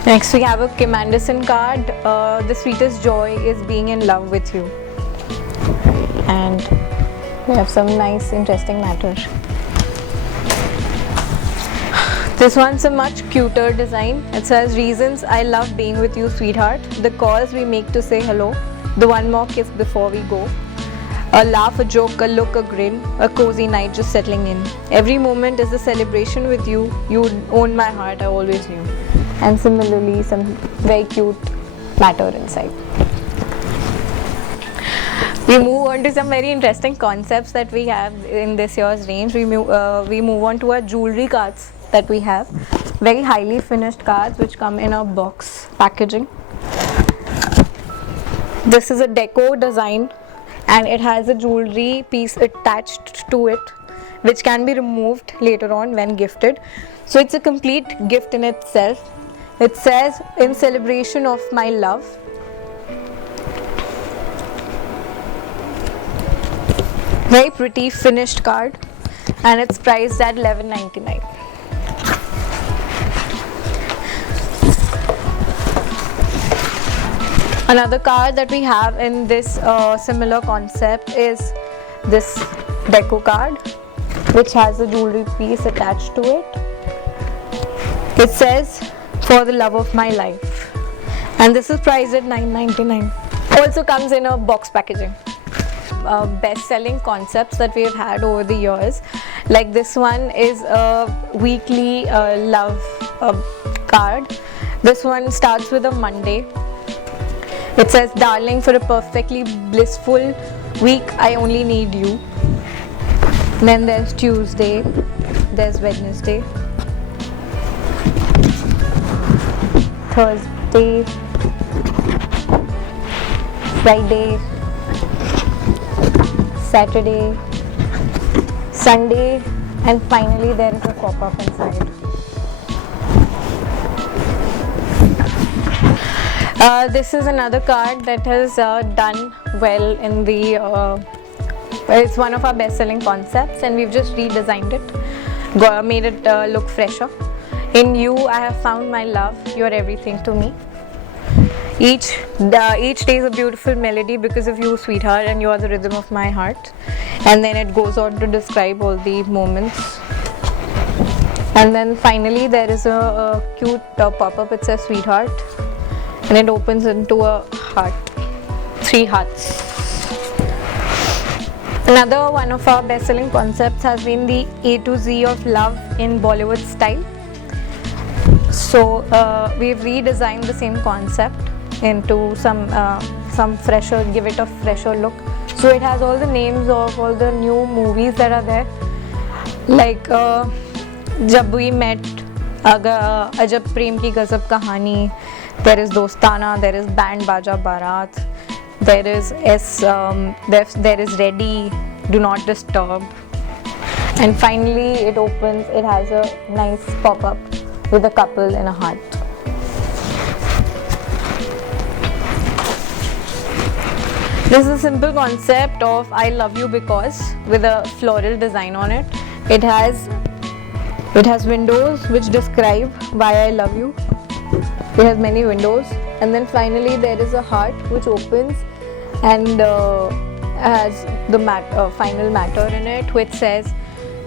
Next we have a Kim Anderson card. The sweetest joy is being in love with you. And we have some nice, interesting matter. This one's a much cuter design. It says, reasons I love being with you, sweetheart. The calls we make to say hello. The one more kiss before we go. A laugh, a joke, a look, a grin. A cozy night just settling in. Every moment is a celebration with you. You own my heart, I always knew. And similarly, some very cute matter inside. We move on to some very interesting concepts that we have in this year's range. We move on to our jewelry cards that we have. Very highly finished cards which come in a box packaging. This is a deco design and it has a jewelry piece attached to it which can be removed later on when gifted. So it's a complete gift in itself. It says, in celebration of my love. Very pretty finished card and it's priced at $11.99. Another card that we have in this similar concept is this deco card which has a jewelry piece attached to it. It says, for the love of my life, and this is priced at $9.99. Also comes in a box packaging. Best-selling concepts that we have had over the years, like this one is a weekly love card. This one starts with a Monday. It says, darling, for a perfectly blissful week, I only need you. Then there's Tuesday, there's Wednesday, Thursday, Friday, Saturday, Sunday, and finally there is a pop-up inside. This is another card that has done well in the it's one of our best-selling concepts, and we've just redesigned it, made it look fresher. In you I have found my love, you're everything to me. Each day is a beautiful melody because of you, sweetheart, and you are the rhythm of my heart. And then it goes on to describe all the moments. And then finally there is a cute pop-up. It says sweetheart, and it opens into a heart, 3 hearts. Another one of our best-selling concepts has been the A to Z of love in Bollywood style. So we've redesigned the same concept into some fresher, give it a fresher look. So it has all the names of all the new movies that are there, like Jab We Met, Ajab Prem Ki Gazab Kahani, there is Dostana, there is Band Baja Barat, there is there is Ready, Do Not Disturb, and finally it opens. It has a nice pop-up with a couple in a heart. This is a simple concept of I love you because, with a floral design on it. It has windows which describe why I love you. It has many windows, and then finally there is a heart which opens and has the final matter in it, which says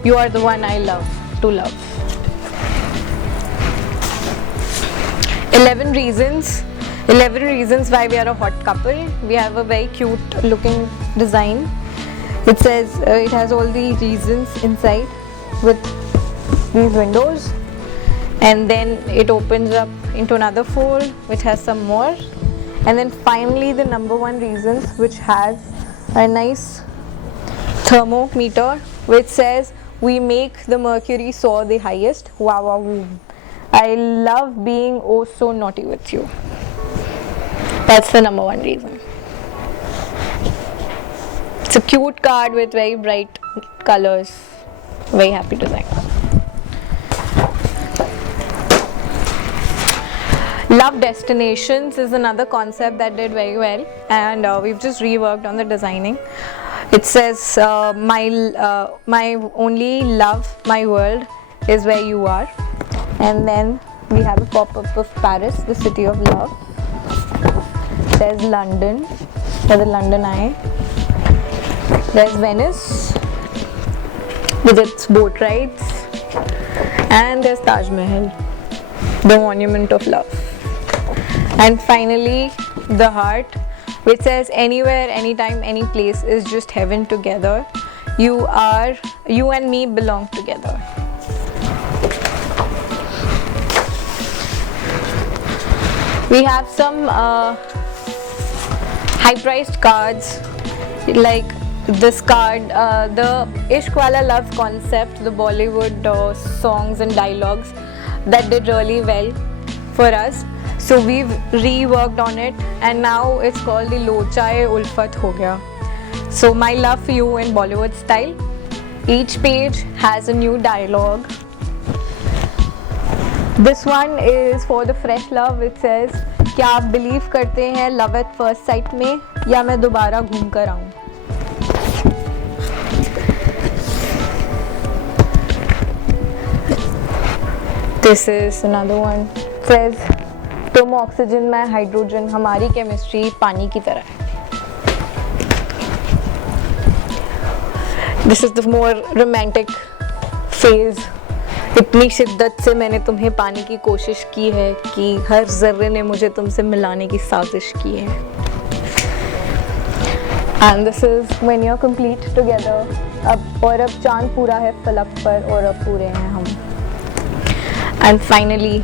you are the one I love to love. 11 reasons why we are a hot couple. We have a very cute looking design. It says it has all the reasons inside with these windows, and then it opens up into another fold which has some more, and then finally the number 1 reasons, which has a nice thermometer which says we make the mercury soar the highest. Wow, wow, wow. I love being oh so naughty with you. That's the number 1 reason. It's a cute card with very bright colors. Very happy design. Love destinations is another concept that did very well, and we've just reworked on the designing. It says my only love, my world is where you are. And then we have a pop-up of Paris, the city of love. There's London, for the London Eye. There's Venice with its boat rides. And there's Taj Mahal, the monument of love. And finally, the heart, which says anywhere, anytime, any place is just heaven together. You and me belong together. We have some high-priced cards, like this card, the Ishq Wala Love concept, the Bollywood songs and dialogues that did really well for us. So we've reworked on it, and now it's called the Lo Chaye Ulfat Ho Gaya. So my love for you in Bollywood style. Each page has a new dialogue. This one is for the fresh love. It says, क्या आप believe करते हैं love at first sight में, या मैं दोबारा घूम कर आऊँ? This is another one. It says, तुम ऑक्सीजन मैं हाइड्रोजन, हमारी केमिस्ट्री पानी की तरह है. This is the more romantic phase. इतनी शिद्दत से मैंने तुम्हें पाने की कोशिश की है कि हर जर्रे ने मुझे तुमसे मिलाने की साजिश की है. And this is when you're complete together. अब चांद पूरा है फलक पर और अब पूरे हैं हम. And finally,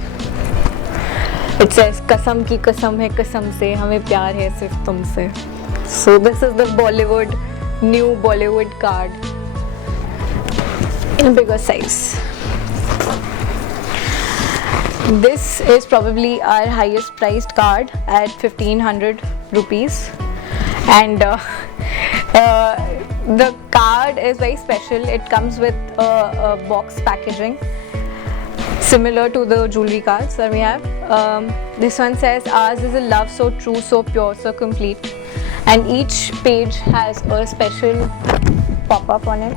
it says कसम की कसम है कसम से, हमें प्यार है सिर्फ तुमसे. So this is the new Bollywood card in bigger size. This is probably our highest priced card at 1500 rupees, and the card is very special. It comes with a box packaging similar to the jewelry cards that we have. This one says, "Ours is a love so true, so pure, so complete," and each page has a special pop-up on it.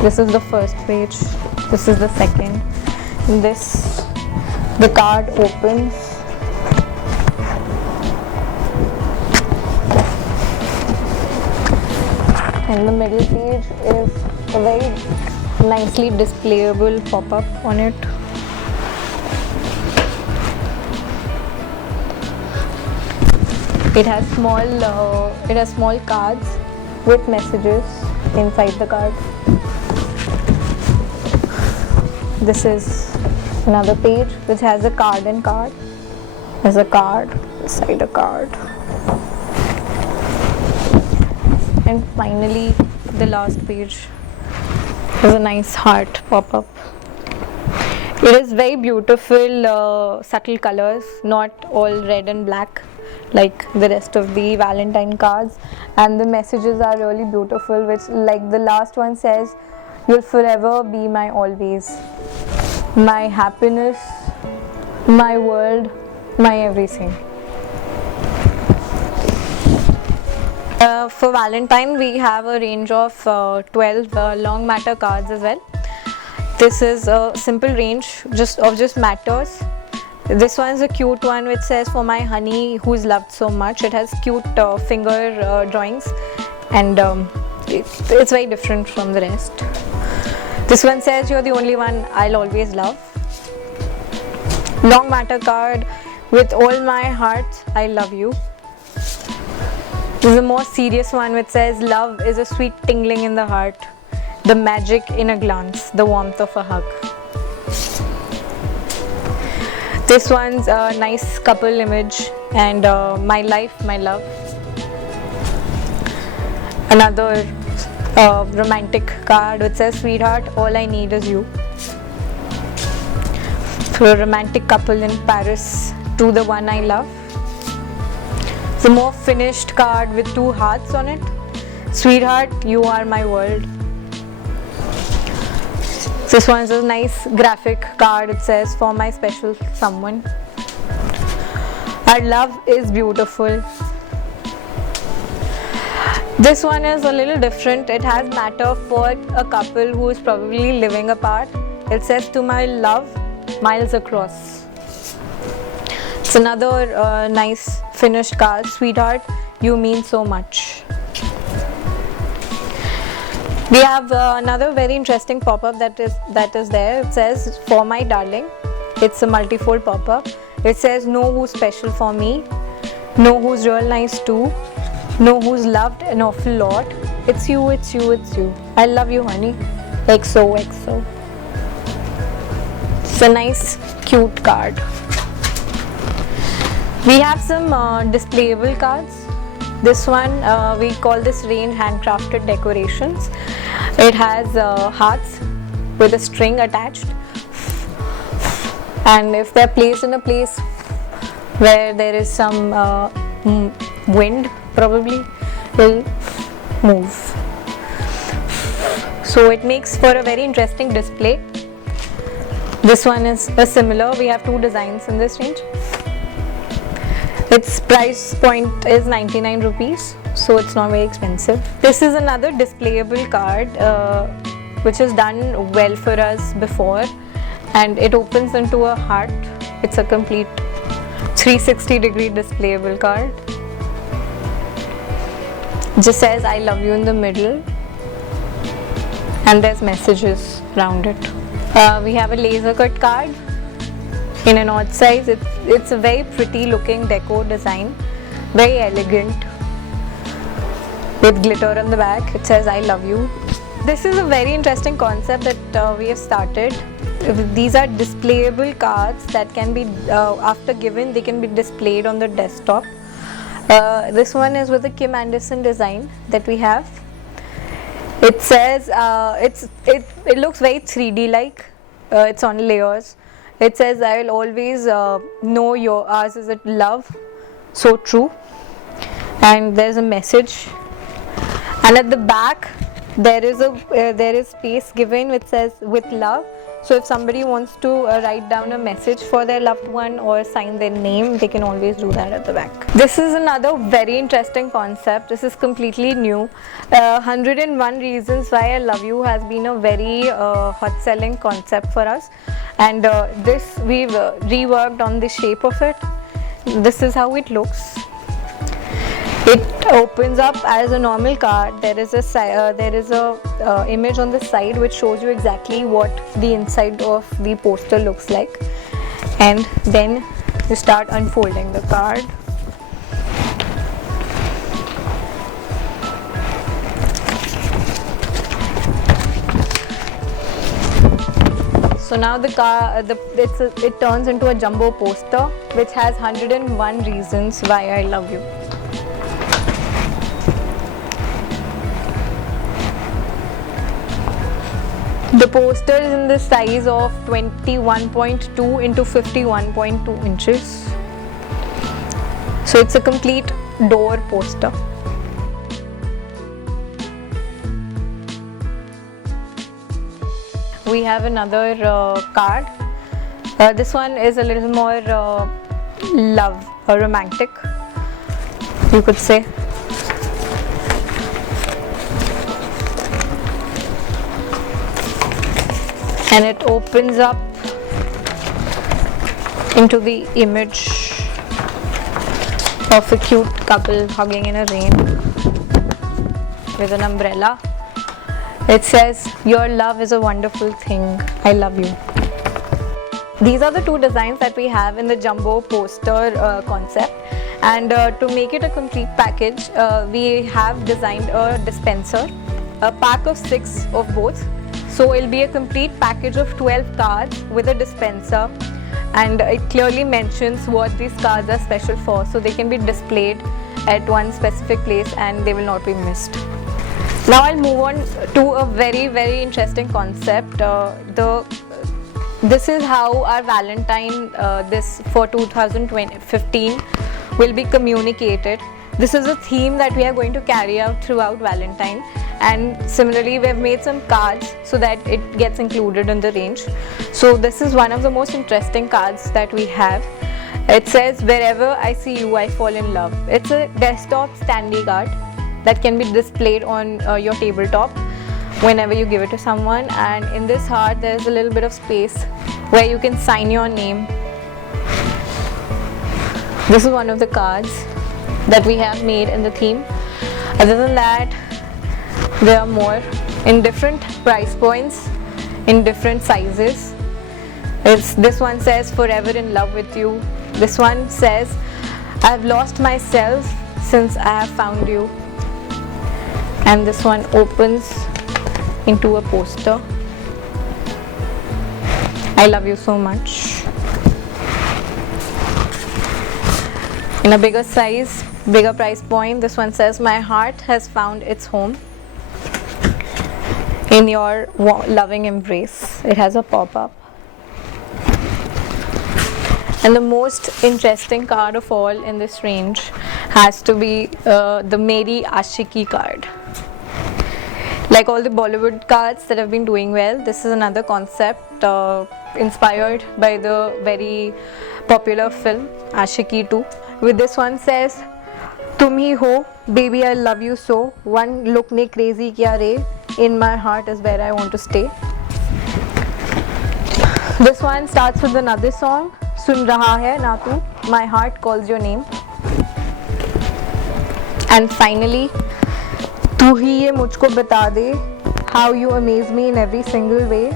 This is the first page, this is the second. The card opens, and the middle page is a very nicely displayable pop-up on it. It has small cards with messages inside the card. This is another page which has a card and card. There's a card beside a card. And finally, the last page is a nice heart pop-up. It is very beautiful, subtle colors, not all red and black like the rest of the Valentine cards, and the messages are really beautiful, which, like the last one says, "You'll forever be my always, my happiness, my world, my everything." For Valentine, we have a range of 12 long matter cards as well. This is a simple range of just matters. This one is a cute one which says, "For my honey who's loved so much." It has cute finger drawings, and it's very different from the rest. This one says, "You're the only one I'll always love." Long matter card, "With all my heart, I love you." This is a more serious one which says, "Love is a sweet tingling in the heart, the magic in a glance, the warmth of a hug." This one's a nice couple image, and "My life, my love." Another romantic card which says, "Sweetheart, all I need is you." For a romantic couple in Paris, "To the one I love." It's a more finished card with two hearts on it. "Sweetheart, you are my world." This one is a nice graphic card. It says, "For my special someone." Our love is beautiful. This one is a little different. It has matter for a couple who is probably living apart. It says, "To my love, miles across." It's another nice finished card. "Sweetheart, you mean so much." We have another very interesting pop-up that is there. It says, "For my darling." It's a multi-fold pop-up. It says, "Know who's special for me, know who's real nice too, know who's loved an awful lot. It's you, it's you, it's you. I love you, honey. XO, XO." It's a nice, cute card. We have some displayable cards. This one, we call this range handcrafted decorations. It has hearts with a string attached, and if they're placed in a place where there is some wind, probably will move. So it makes for a very interesting display. This one is similar. We have two designs in this range. Its price point is 99 rupees, so it's not very expensive. This is another displayable card which is done well for us before, and it opens into a heart. It's a complete 360-degree displayable card. It just says, "I love you" in the middle, and there's messages around it. We have a laser cut card in an odd size. It's a very pretty looking deco design, very elegant, with glitter on the back. It says, "I love you." This is a very interesting concept that we have started. These are displayable cards that can be, after given, they can be displayed on the desktop. This one is with the Kim Anderson design that we have. It says, it looks very 3D like. It's on layers. It says, I will always know your ours is a love so true. And there's a message, and at the back there is space given which says with love. So if somebody wants to write down a message for their loved one or sign their name, they can always do that at the back. This is another very interesting concept. This is completely new. 101 Reasons Why I Love You has been a very hot selling concept for us, and this we've reworked on the shape of it. This is how it looks. It opens up as a normal card. There is a image on the side which shows you exactly what the inside of the poster looks like, and then you start unfolding the card. So now it turns into a jumbo poster which has 101 reasons why I love you. The poster is in the size of 21.2 into 51.2 inches. So it's a complete door poster. We have another card. This one is a little more love or romantic, you could say. And it opens up into the image of a cute couple hugging in a rain with an umbrella. It says, your love is a wonderful thing, I love you. These are the two designs that we have in the jumbo poster concept, and to make it a complete package, we have designed a dispenser, a pack of 6 of both. So it'll be a complete package of 12 cards with a dispenser, and it clearly mentions what these cards are special for, so they can be displayed at one specific place and they will not be missed. Now I'll move on to a very, very interesting concept. This is how our Valentine this for 2015 will be communicated. This is a theme that we are going to carry out throughout Valentine, and similarly we have made some cards so that it gets included in the range. So this is one of the most interesting cards that we have. It says, wherever I see you, I fall in love. It's a desktop standee card that can be displayed on your tabletop whenever you give it to someone, and in this heart there's a little bit of space where you can sign your name. This is one of the cards that we have made in the theme. Other than that, there are more in different price points, in different sizes. This one says, forever in love with you. This one says, I've lost myself since I have found you. And this one opens into a poster. I love you so much. In a bigger size, bigger price point, this one says, my heart has found its home in your loving embrace. It has a pop-up. And the most interesting card of all in this range has to be the Meri Aashiqui card. Like all the Bollywood cards that have been doing well, this is another concept inspired by the very popular film Aashiqui 2. With this one says, Tum hi ho, baby I love you so, one look ne crazy kiya re, in my heart is where I want to stay. This one starts with another song, Sun raha hai na tu, my heart calls your name. And finally, तू ही ये मुझको बता दे, how you amaze me in every single way.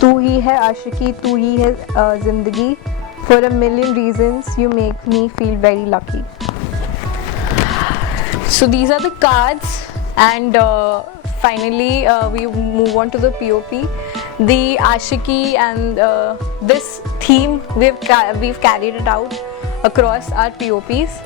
तू ही है आशिकी, तू ही है जिंदगी. For a million reasons, you make me feel very lucky. So these are the cards, and finally we move on to the POP. The Aashiqui and this theme we've carried it out across our POPs.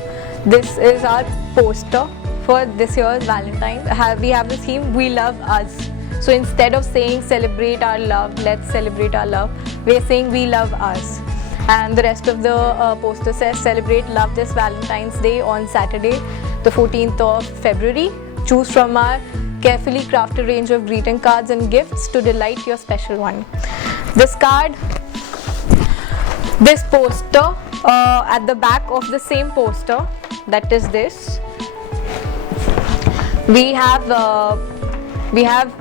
This is our poster for this year's Valentine. We have the theme, we love us. So instead of saying celebrate our love, let's celebrate our love, we're saying we love us. And the rest of the poster says celebrate love this Valentine's Day on Saturday, the 14th of February. Choose from our carefully crafted range of greeting cards and gifts to delight your special one. This card, this poster, at the back of the same poster, that is this, we have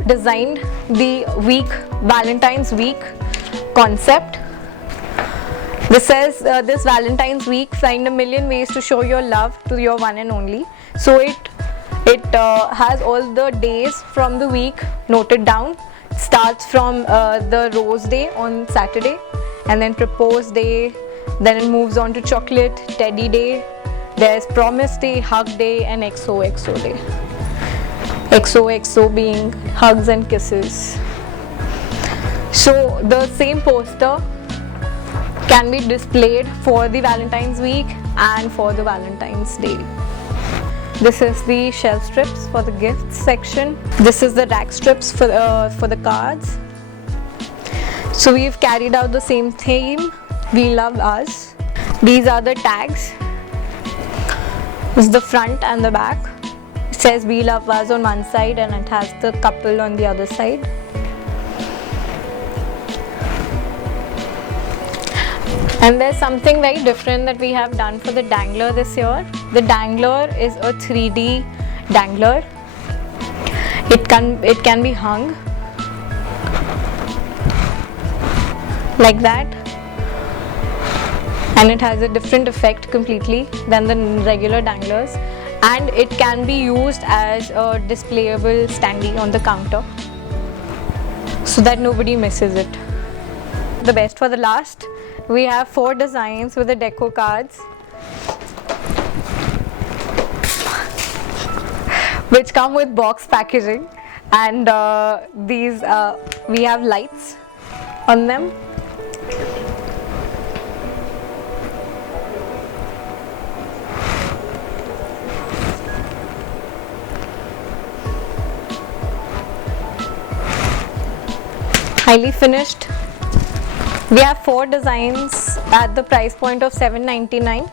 designed the week, Valentine's week concept. This says this Valentine's week, find a million ways to show your love to your one and only. So it has all the days from the week noted down. It starts from the Rose Day on Saturday, and then Propose Day, then it moves on to Chocolate, Teddy Day, there's Promise Day, Hug Day, and XOXO Day. XOXO being hugs and kisses. So the same poster can be displayed for the Valentine's week and for the Valentine's Day. This is the shelf strips for the gifts section. This is the rack strips for the cards. So we've carried out the same theme, we love us. These are the tags. This is the front and the back. It says we love us on one side and it has the couple on the other side. And there's something very different that we have done for the dangler this year. The dangler is a 3D dangler. It can be hung like that, and it has a different effect completely than the regular danglers, and it can be used as a displayable standee on the counter so that nobody misses it. The best for the last, we have 4 designs with the deco cards which come with box packaging, and these we have lights on them. Highly finished. We have 4 designs at the price point of $7.99.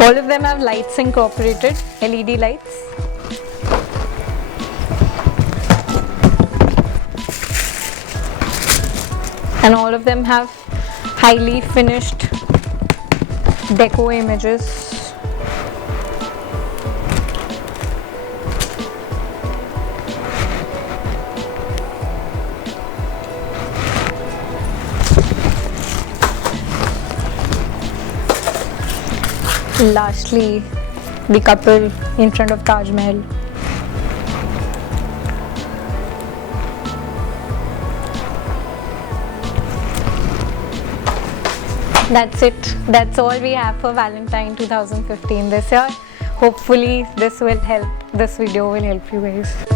All of them have lights incorporated, LED lights. And all of them have highly finished deco images. Lastly, the couple in front of Taj Mahal. That's it. That's all we have for Valentine 2015 this year. Hopefully this video will help you guys.